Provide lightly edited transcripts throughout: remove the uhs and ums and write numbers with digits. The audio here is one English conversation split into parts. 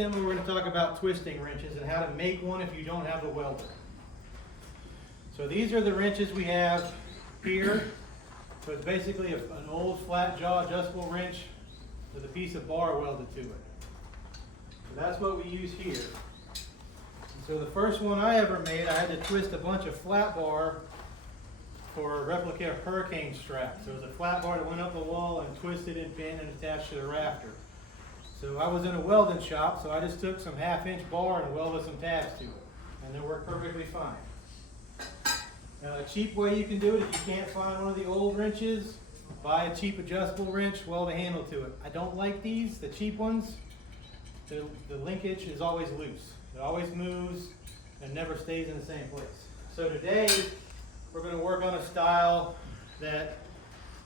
Then we're going to talk about twisting wrenches and how to make one if you don't have a welder. So these are the wrenches we have here. So it's basically an old flat jaw adjustable wrench with a piece of bar welded to it. So that's what we use here. And so the first one I ever made, I had to twist a bunch of flat bar for a replica hurricane strap. So it was a flat bar that went up the wall and twisted and bent and attached to the rafter. So I was in a welding shop, so I just took some 1/2-inch bar and welded some tabs to it, and it worked perfectly fine. Now, a cheap way you can do it, if you can't find one of the old wrenches, buy a cheap adjustable wrench, weld a handle to it. I don't like these, the cheap ones. The linkage is always loose. It always moves and never stays in the same place. So today, we're going to work on a style that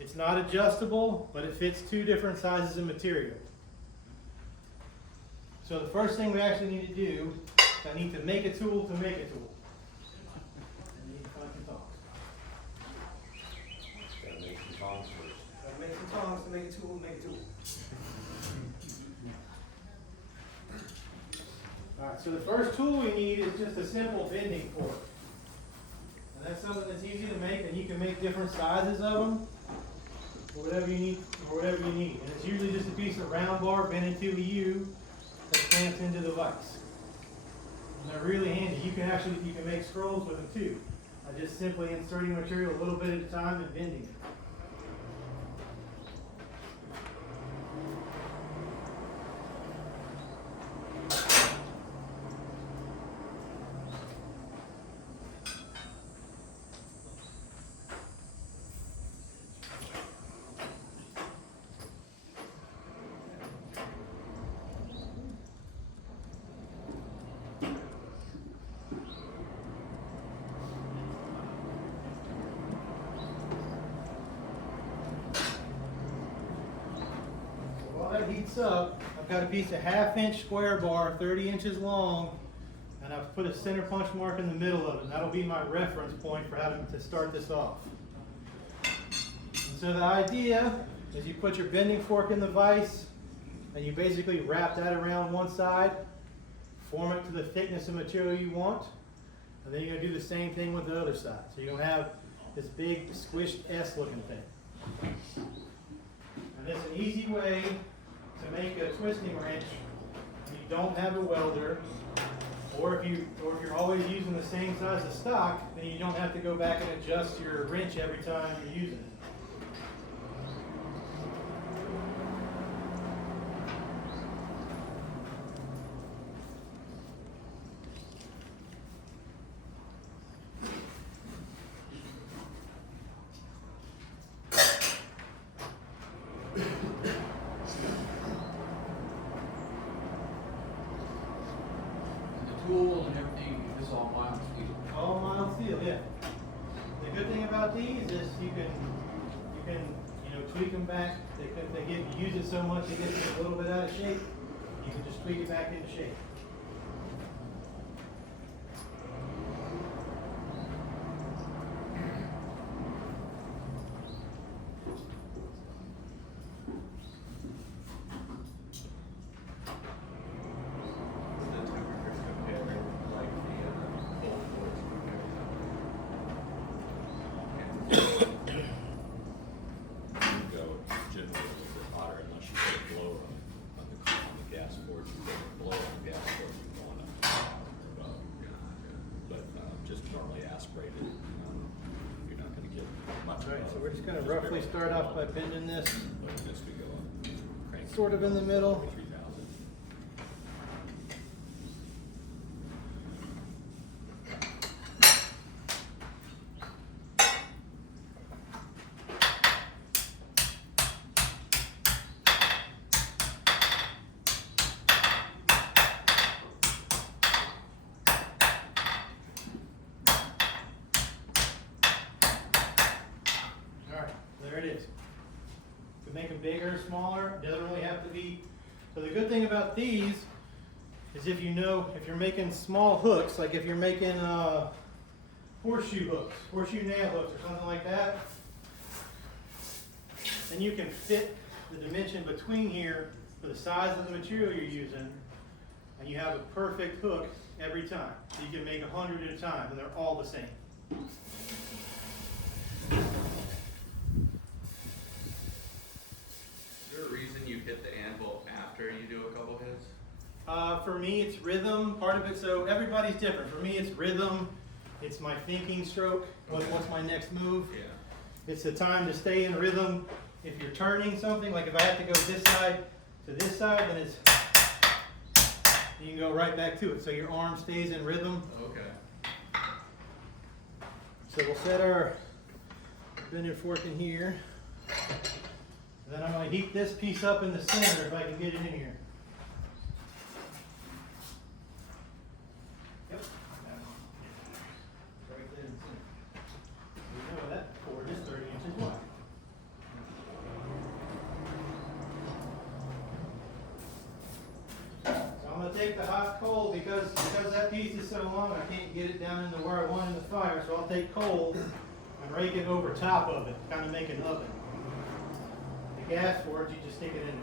it's not adjustable, but it fits 2 different sizes of material. So the first thing we actually need to do is I need to make a tool to make a tool. I need to find some tongs. Gotta make some tongs first. Gotta make some tongs to make a tool, make a tool. Alright, so the first tool we need is just a simple bending fork. And that's something that's easy to make, and you can make different sizes of them or whatever you need. And it's usually just a piece of round bar bent into a U that clamps into the vise. And they're really handy. You can make scrolls with them too. By just simply inserting material a little bit at a time and bending it. That heats up, I've got a piece of 1/2-inch square bar, 30 inches long, and I've put a center punch mark in the middle of it. That'll be my reference point for how to start this off. And so the idea is you put your bending fork in the vise, and you basically wrap that around one side, form it to the thickness of material you want, and then you're going to do the same thing with the other side. So you're going to have this big squished S looking thing. And it's an easy way to make a twisting wrench if you don't have a welder, or if you're always using the same size of stock, then you don't have to go back and adjust your wrench every time you're using it. Tool and everything is all mild steel. All mild steel, yeah. The good thing about these is you can tweak them back. You use it so much it gets a little bit out of shape. You can just tweak it back into shape. Alright, so we're just going to roughly start off by bending this sort of in the middle. There it is. You can make them bigger, smaller, it doesn't really have to be. So the good thing about these is if you're making small hooks, like if you're making horseshoe hooks, horseshoe nail hooks or something like that, then you can fit the dimension between here for the size of the material you're using you have a perfect hook every time. So you can make 100 at a time, and they're all the same. Is there a reason you hit the anvil after you do a couple hits? For me, it's rhythm, part of it. So everybody's different. For me, it's rhythm. It's my thinking stroke. What's my next move? Yeah. It's the time to stay in rhythm. If you're turning something, like if I have to go this side to this side, then it's, you can go right back to it. So your arm stays in rhythm. Okay. So we'll set our bender fork in here. Then I'm going to heat this piece up in the center if I can get it in here. Yep. Right there in the center. You know that forge is 30 inches wide. So I'm going to take the hot coal because that piece is so long I can't get it down into where I want in the fire. So I'll take coal and rake it over top of it, kind of make an oven. The gas forge, you just stick it in there.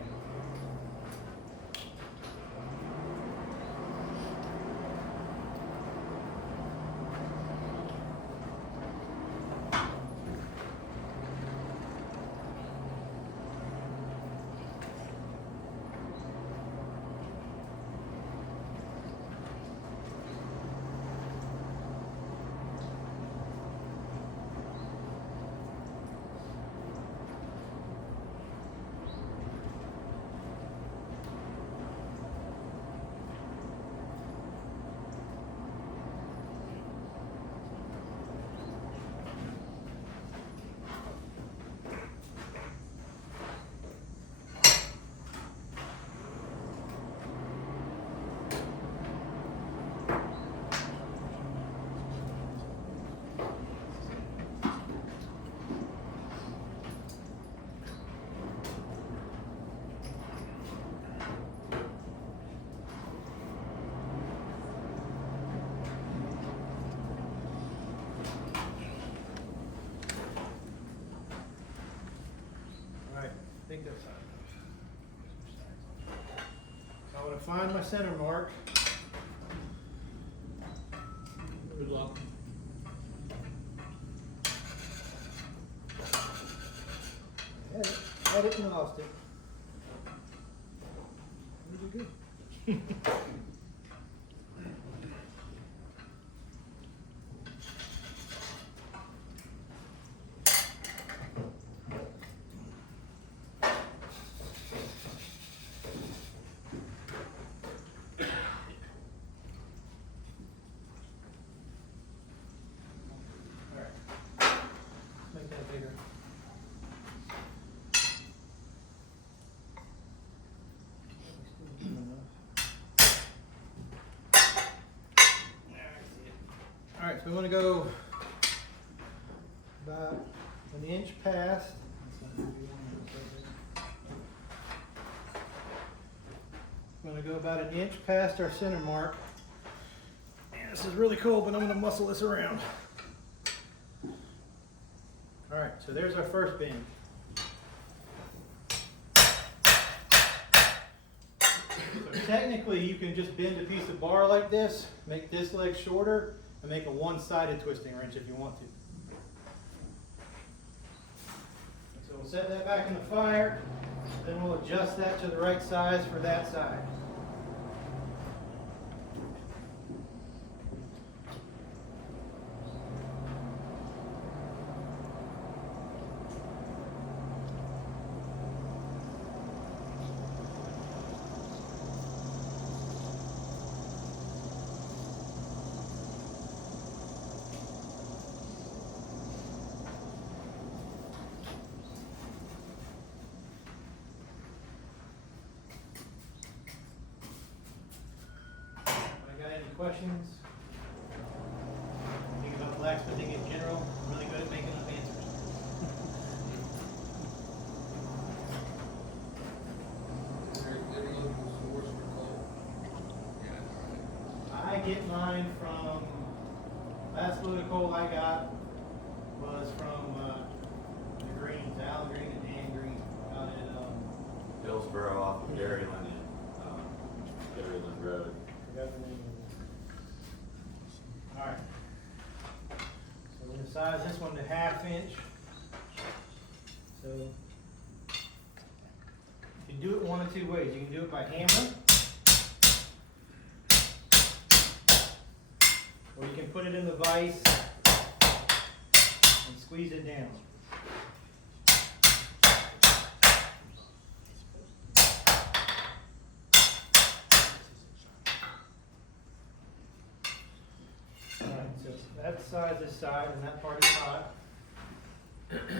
I think that's how it goes. So I'm going to find my center mark. Good luck. Had it and lost it. Really good. Make that bigger. Alright, so we want to go about an inch past. We're going to go about an inch past our center mark. And this is really cool, but I'm going to muscle this around. Alright, so there's our first bend. So technically you can just bend a piece of bar like this, make this leg shorter, and make a one-sided twisting wrench if you want to. So we'll set that back in the fire, then we'll adjust that to the right size for that side. Questions? Think about blacksmithing in general. I'm really good at making up answers. Is there a local source for coal? Yeah. I get mine from, last load of coal I got was from the Greens, Al Green and Dan Green out at Hillsborough off of Dairyland, Dairyland Road. Alright. So we're gonna size this one to 1/2 inch. So you can do it one of two ways. You can do it by hammer, or you can put it in the vise and squeeze it down. Alright, so that side is this side and that part is hot. Alright,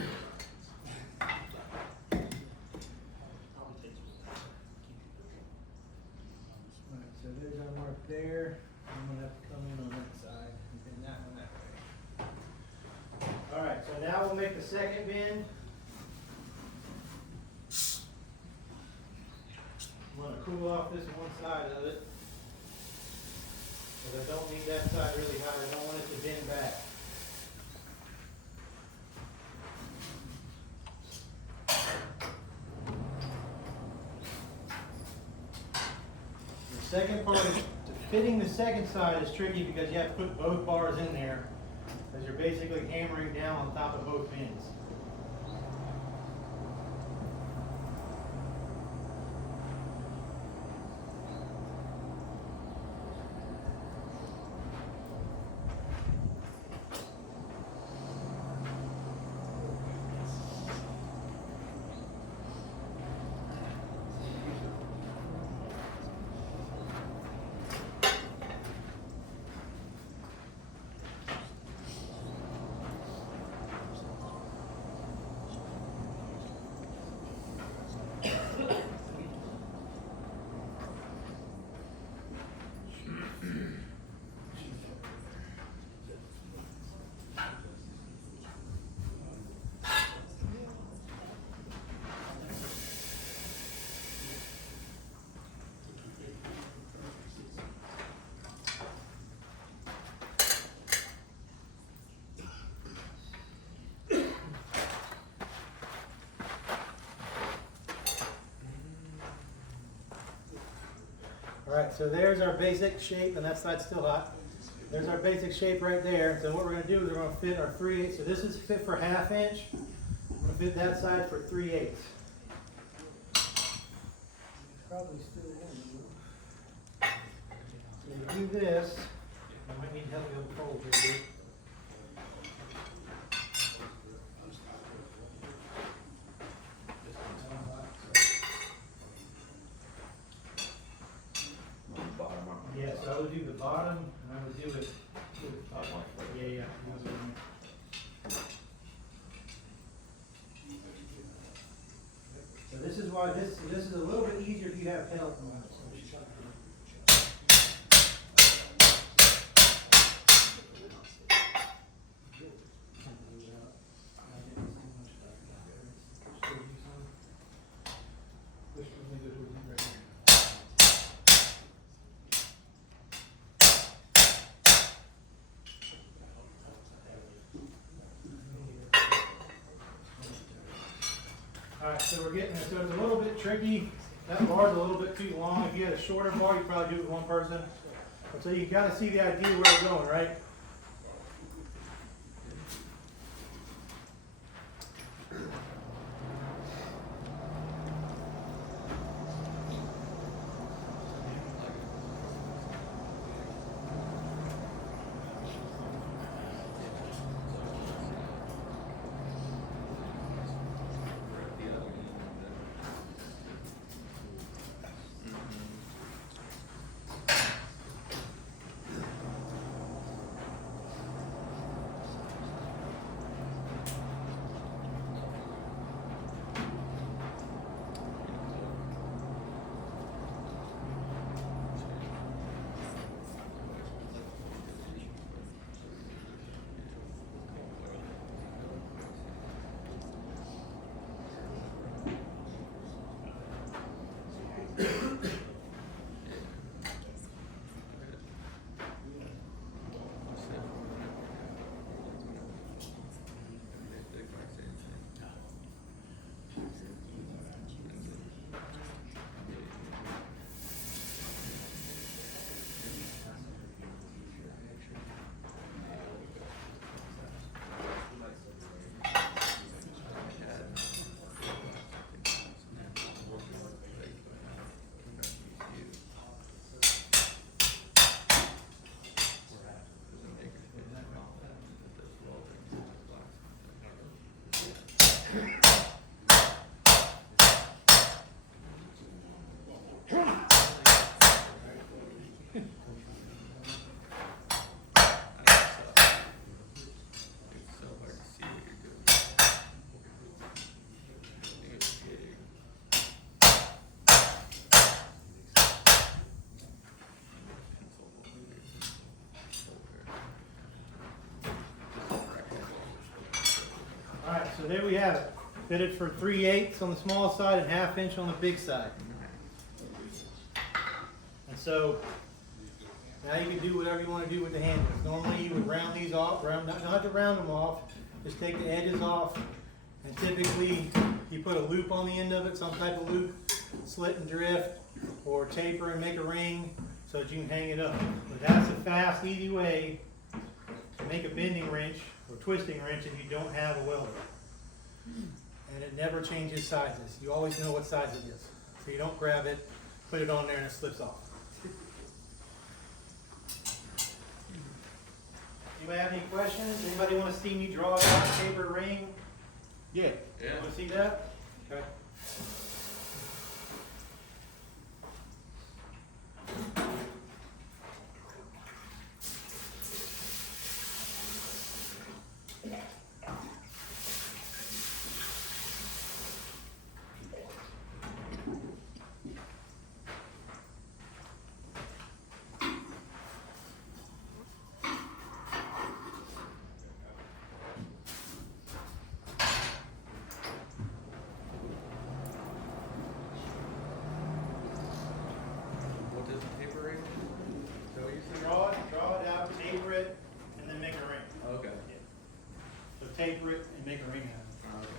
so there's our mark there. I'm gonna have to come in on that side and then that one that way. Alright, so now we'll make the second bend. I'm gonna cool off this one side of it. Because I don't need that side really hot. I don't want it to bend back. The second part is fitting the second side is tricky because you have to put both bars in there because you're basically hammering down on top of both ends. Alright, so there's our basic shape, and that side's still hot. There's our basic shape right there. So what we're going to do is we're going to fit our 3/8. So this is fit for 1/2 inch. I'm going to fit that side for 3/8. Probably still in. So you do this. I might need help with the fold here, dude. Yeah, so I would do the bottom, and I would do it. Yeah. So this is why this is a little bit easier if you have help. Alright, so we're getting, so it's a little bit tricky. That bar's a little bit too long. If you had a shorter bar, you'd probably do it with one person. But so you gotta see the idea where we're going, right? So there we have it. Fitted for 3/8 on the small side and 1/2 inch on the big side. And so now you can do whatever you want to do with the handles. Normally you would round these off, not have to round them off, just take the edges off. And typically you put a loop on the end of it, some type of loop, slit and drift, or taper and make a ring so that you can hang it up. But that's a fast, easy way to make a bending wrench or twisting wrench if you don't have a welder. And it never changes sizes. You always know what size it is. So you don't grab it, put it on there and it slips off. Anybody have any questions? Anybody want to see me draw it out, taper a ring? Yeah. Yeah. Want to see that? Okay. What does taper ring? So you said? Draw it out, taper it, and then make a ring. Okay. So taper it and make a ring out of it. Okay.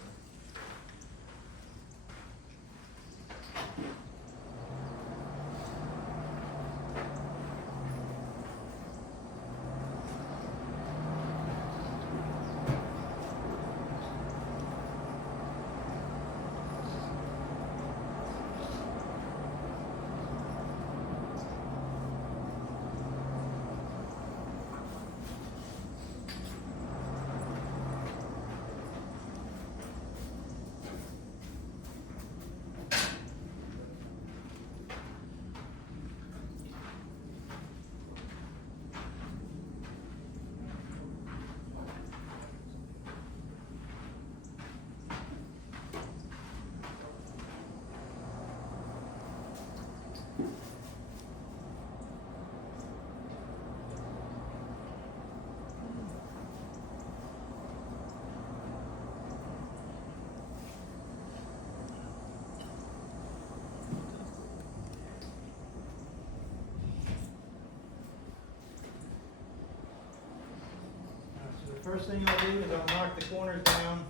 So the first thing I'll do is I'll mark the corners down.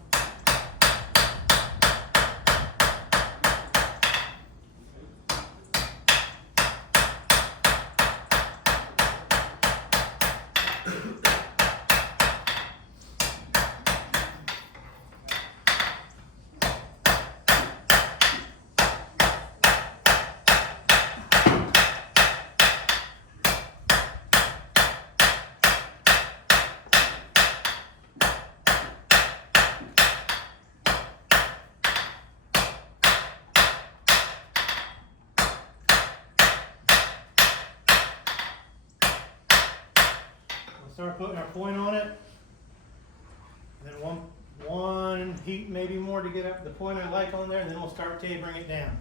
Start putting our point on it, and then one heat, maybe more, to get up the point I like on there, and then we'll start tapering it down.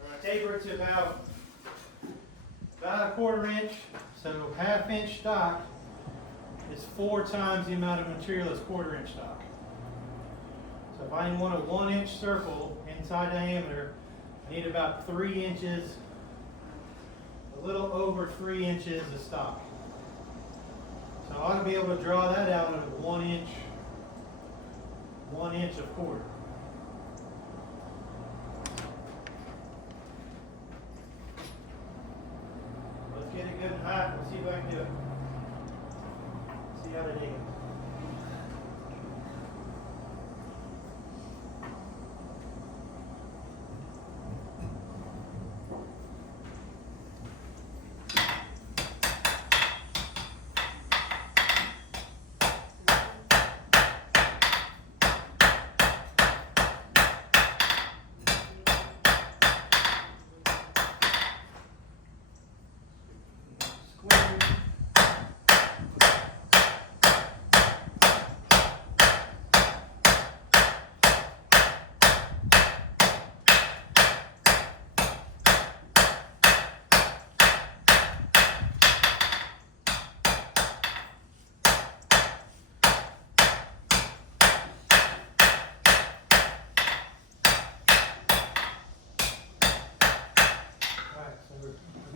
We're going to taper it to about a 1/4 inch, so 1/2 inch stock is 4 times the amount of material as 1/4 inch stock. So if I want a 1 inch circle inside diameter, I need about 3 inches, a little over 3 inches of stock. So I ought to be able to draw that out of 1 inch of cord. Let's get it good and hot. Let's see if I can do it. See how to dig it.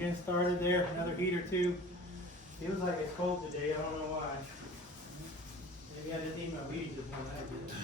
getting started there, another heat or two. Feels like it's cold today, I don't know why. Maybe I didn't eat my weeds as much as I did.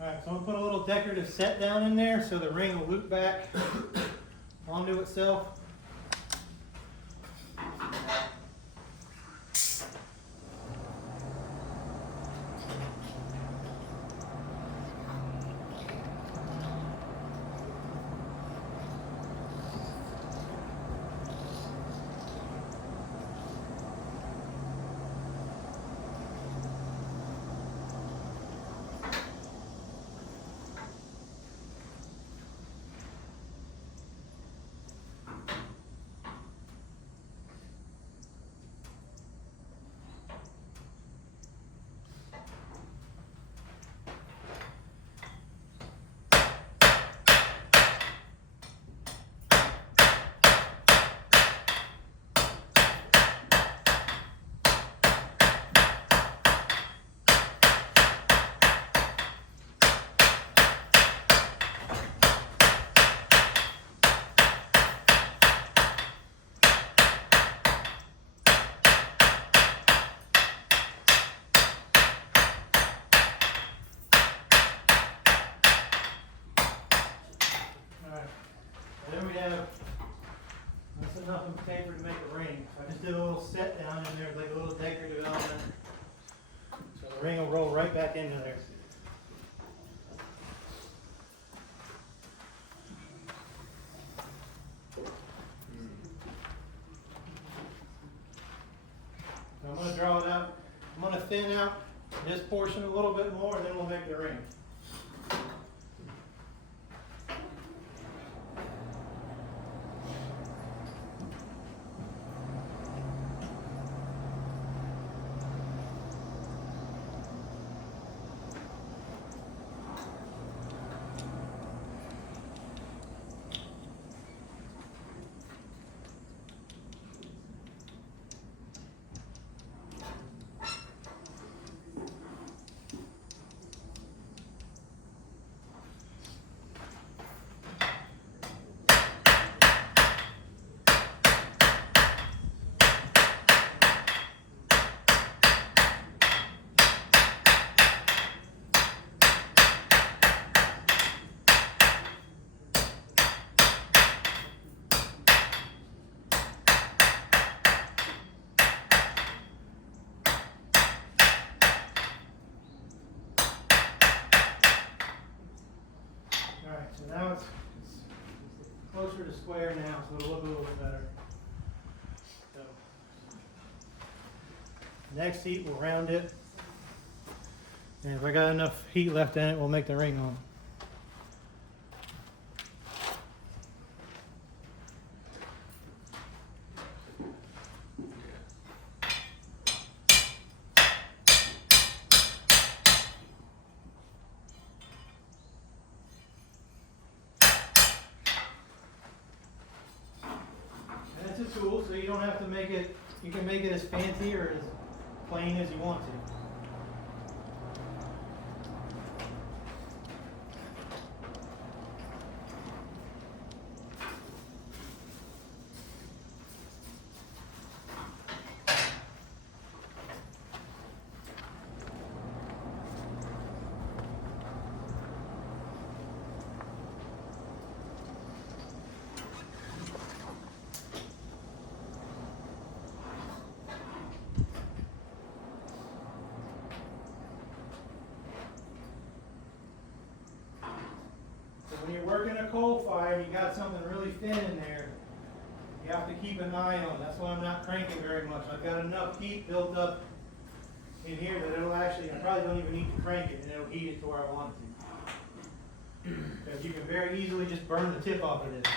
Alright, so I'm gonna put a little decorative set down in there so the ring will loop back onto itself. That's enough of paper to make a ring. So I just did a little set down in there, like a little decorative element. So the ring will roll right back into there. So I'm going to draw it out. I'm going to thin out this portion a little bit more, and then we'll make the ring. So now it's closer to square now, so it'll look a little bit better. So next heat, we'll round it. And if I got enough heat left in it, we'll make the ring on. It's a tool, so you don't have to make it, you can make it as fancy or as plain as you want to. coal fire, you got something really thin in there, you have to keep an eye on. That's why I'm not cranking very much. I've got enough heat built up in here that it'll actually, I probably don't even need to crank it, and it'll heat it to where I want it to. Because you can very easily just burn the tip off of this.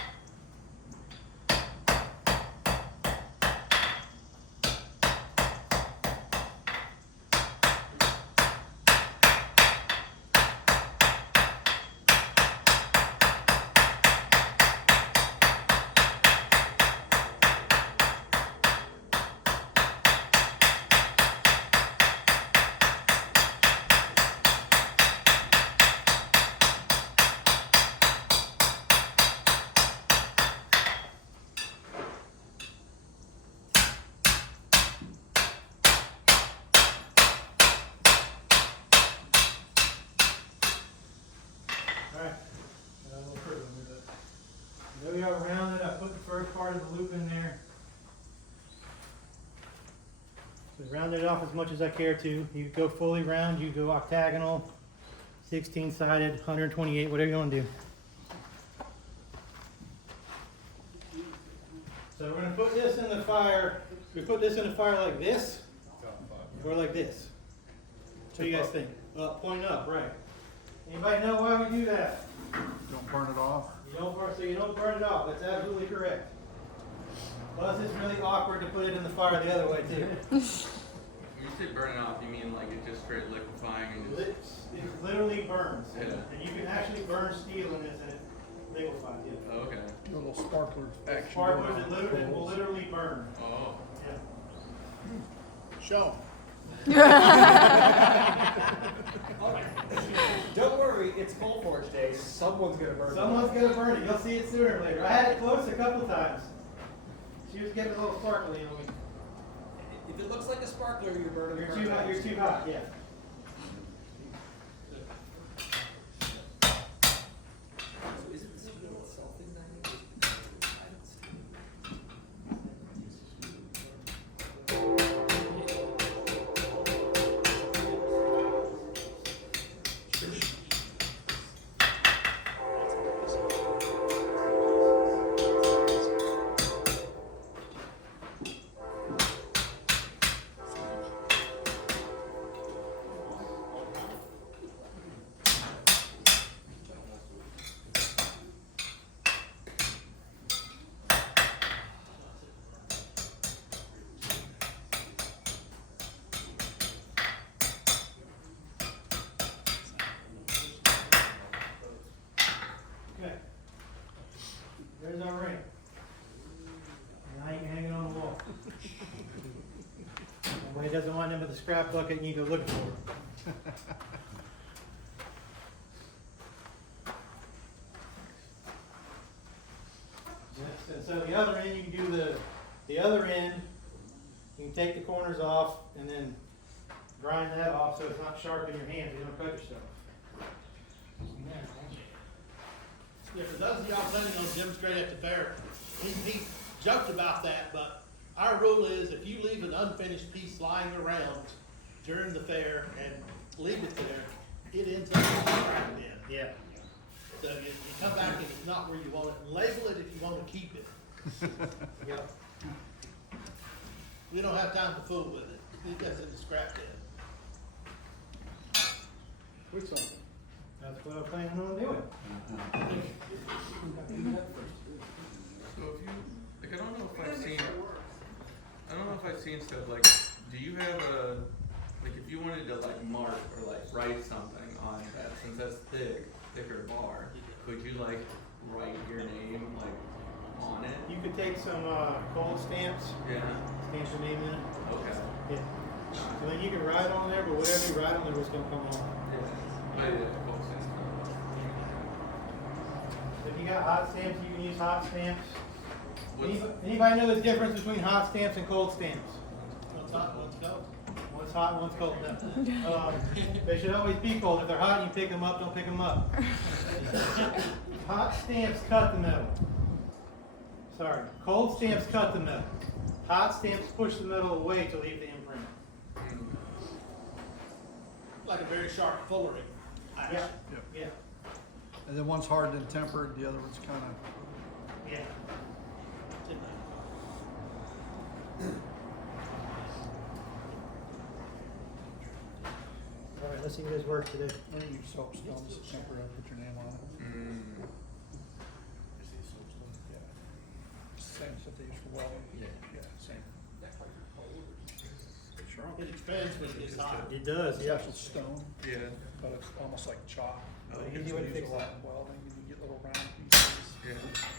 There we are, rounded. I put the first part of the loop in there. So round it off as much as I care to. You go fully round, you go octagonal, 16-sided, 128, whatever you want to do. So we're going to put this in the fire. We put this in the fire like this, or like this. What do you guys think? Point up, right. Anybody know why we do that? Don't burn it off. You don't burn it off. That's absolutely correct. Plus, it's really awkward to put it in the fire the other way too. When you say burn it off, you mean like it just straight liquefying and just... It literally burns. Yeah. And you can actually burn steel in this and it liquefies it. Oh, okay. Little sparklers. Action Sparklers, going on. it will literally burn. Oh. Yeah. Show. Don't worry, it's Coal Forge Day. Someone's gonna burn it. Someone's gonna burn it. You'll see it sooner or later. I had it close a couple times. She was getting a little sparkly on me. If it looks like a sparkler, you're burning. You're too hot. You're too hot. Yeah. So is it the steel itself igniting? Okay. There's our ring. Now you can hang it on the wall. Somebody doesn't want them with a scrap bucket, you go looking for it. Yes, and so the other end, you can do the other end, you can take the corners off and then grind that off so it's not sharp in your hands, you don't cut yourself. Yeah, for those of y'all planning on demonstrating at the fair, he joked about that, but our rule is if you leave an unfinished piece lying around during the fair and leave it there, it ends up in the scrap bin. Yeah. So you come back and it's not where you want it. Label it if you want to keep it. Yep. We don't have time to fool with it. It goes in the scrap bin. Which one? That's what I'm planning on doing. So if you, like, I don't know if I've seen stuff, like, do you have a, like, if you wanted to, like, mark or, like, write something on that, since that's thicker bar, could you, like, write your name, like, on it? You could take some cold stamps, Yeah, stamp your name in it. okay. Yeah. So then you can write on there, but whatever you write on there is gonna come on. Yeah. But yeah, cool, sense. If you got hot stamps, you can use hot stamps. What's, Anybody know the difference between hot stamps and cold stamps? One's hot, one's cold. One's hot and one's cold. No. They should always be cold. If they're hot and you pick them up, don't pick them up. Hot stamps cut the metal. Sorry. Cold stamps cut the metal. Hot stamps push the metal away to leave the imprint. Like a very sharp fullerene. Yeah. Yeah. And then one's hardened and tempered, the other one's kind of, Yeah. All right, let's see what his work today. when you use soapstones, it's temporary, put your name on it. Mm. Yeah. Same stuff they use for welding. Yeah. Yeah, same. It expands when it gets hot. It does, It's yeah. actual stone, Yeah. but it's almost like chalk. Oh, They easy use way to it fix a lot that. in welding, and you get little round pieces. Yeah.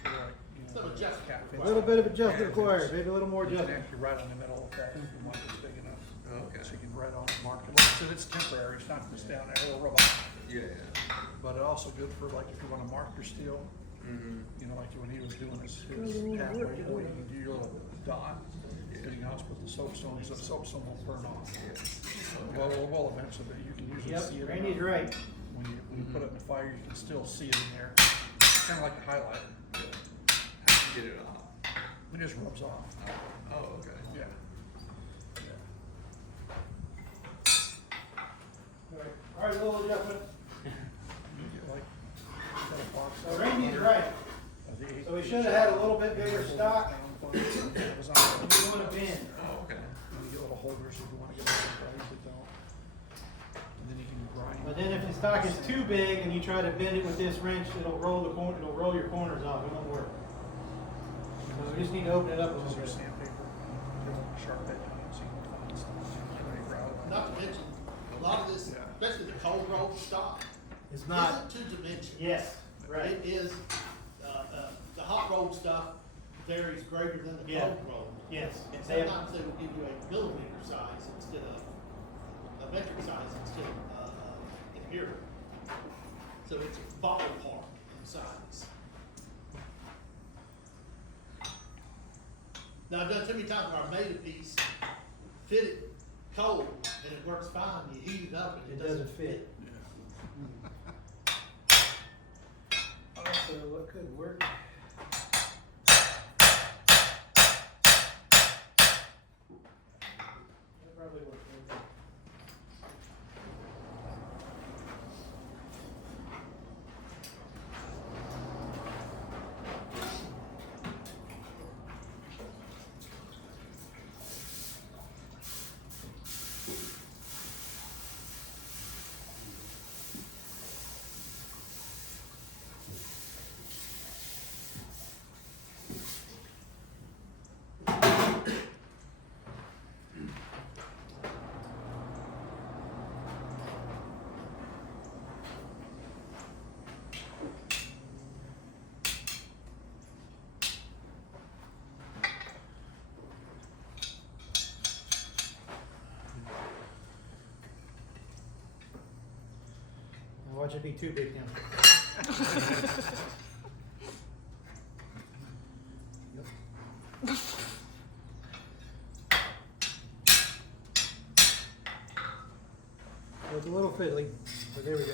They're like, you know, Some adjustment catfish. A little bit of adjustment required, maybe a little more You can adjustment. actually write on the middle if that, if you want it's big enough. Okay. So you can write on the market. Like I said, it's temporary, it's not just down there, a robot. Yeah, yeah. But it's also good for like if you wanna mark your steel, Mm-hmm. you know, like when he was doing his halfway point, you can do your little dot. Everything else with the soapstone, so the soapstone won't burn off. Well, eventually, but you can usually see Yep, it. Randy's right. When you put it in the fire, you can still see it in there. Kinda like a highlighter. How do you get it off? It just rubs off. Oh, okay. Yeah. All right, a little adjustment. You get like, got a box. So Randy's right. So we should have had a little bit bigger stock. It was on And there. we want to bend. Oh, okay. And you get little holders if you wanna get a little price, you don't. And then you can grind. But then if the stock is too big and you try to bend it with this wrench, it'll roll your corners off. It won't work. So we just need to open it up a This is little your bit. sandpaper. Get a little sharp edge on it so you can find stuff. Ready for it. Not to mention, a lot of this, Yeah. especially the cold roll stock, It's not, isn't two-dimensional. yes, right. It is, the hot rolled stuff varies greater than the Yeah. cold roll. Yes. And They have- sometimes they will give you a millimeter size instead of, a metric size instead of, imperial. So it's a ballpark in size. Now, I've done too many times where I made a piece, fit it cold, and it works fine, you heat it up and It it doesn't fit. So what could work? That probably works. Now watch it be too big now. So it's a little fiddly, but there we go.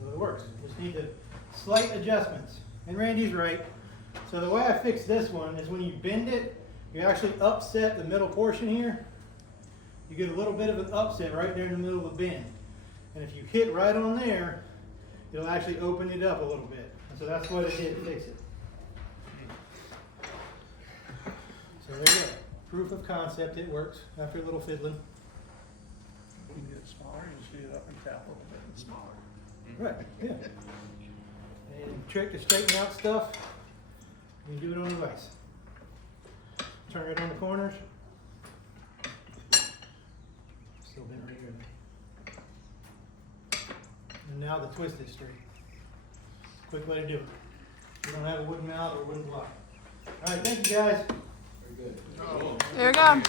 So it works. Just need the slight adjustments. And Randy's right. So the way I fix this one is when you bend it, you actually upset the middle portion here. You get a little bit of an upset right there in the middle of the bend. And if you hit right on there, it'll actually open it up a little bit. And so that's what it did to fix it. So there you go. Proof of concept, it works after a little fiddling. You can get it smaller, you just get it up and tap a little bit and smaller. Right, yeah. And trick to straighten out stuff, you do it on the vise. Turn it on the corners. Still bent right here. And now the twist is straight. Quick way to do it. You don't have a wooden mallet or a wooden block. All right, thank you guys. Very good. Oh. There you go.